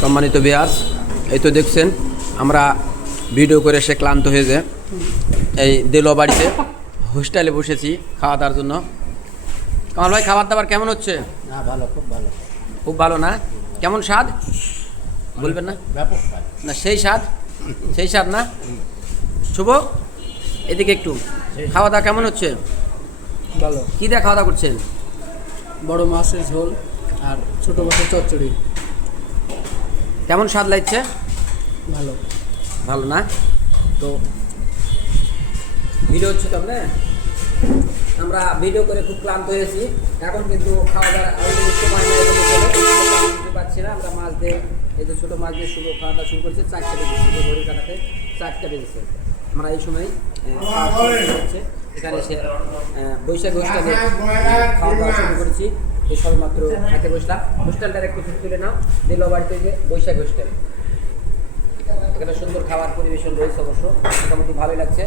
সম্মানিত বিয়াস এই তো দেখছেন আমরা ভিডিও করে সে ক্লান্ত হয়ে যায় এই দেলো বাড়িতে হোস্টেলে বসেছি খাওয়া দাওয়ার জন্য। কামাল ভাই খাবার দাবার কেমন হচ্ছে? না ভালো খুব ভালো। খুব ভালো না? কেমন স্বাদ? বলবেন না। না সেই স্বাদ? সেই স্বাদ না? শুভ? এদিকে একটু। খাওয়া দাওয়া কেমন হচ্ছে? ভালো। কী দিয়ে খাওয়া দাওয়া করছেন? বড় মাছের ঝোল আর ছোটো মাছের চচ্চড়ি। কেমন স্বাদ লাগছে? ভালো। ভালো না? তো ভিডিও হচ্ছে তো আমরা ভিডিও করে খুব ক্লান্ত হয়েছি। এখন কিন্তু খাওয়া দাওয়া সময় পাচ্ছি না। আমরা মাছ দিয়ে এই যে ছোটো মাছ দিয়ে শুরু খাওয়া দাওয়া শুরু করেছি চারটে বেজেছে। ঘড়ি কাটাতে চারটে বেজেছে। আমরা এই সময় হচ্ছে এখানে এসে বৈশাখ হোস্টেলে খাওয়া দাওয়া শুরু করেছি এই সবেমাত্র খেতে বসলাম হোস্টেলটার একটু ছুটি তুলে নাও দিল বাড়িতে যে বৈশাখ হোস্টেল। এখানে সুন্দর খাবার পরিবেশন রয়েছে অবশ্য মোটামুটি ভালোই লাগছে।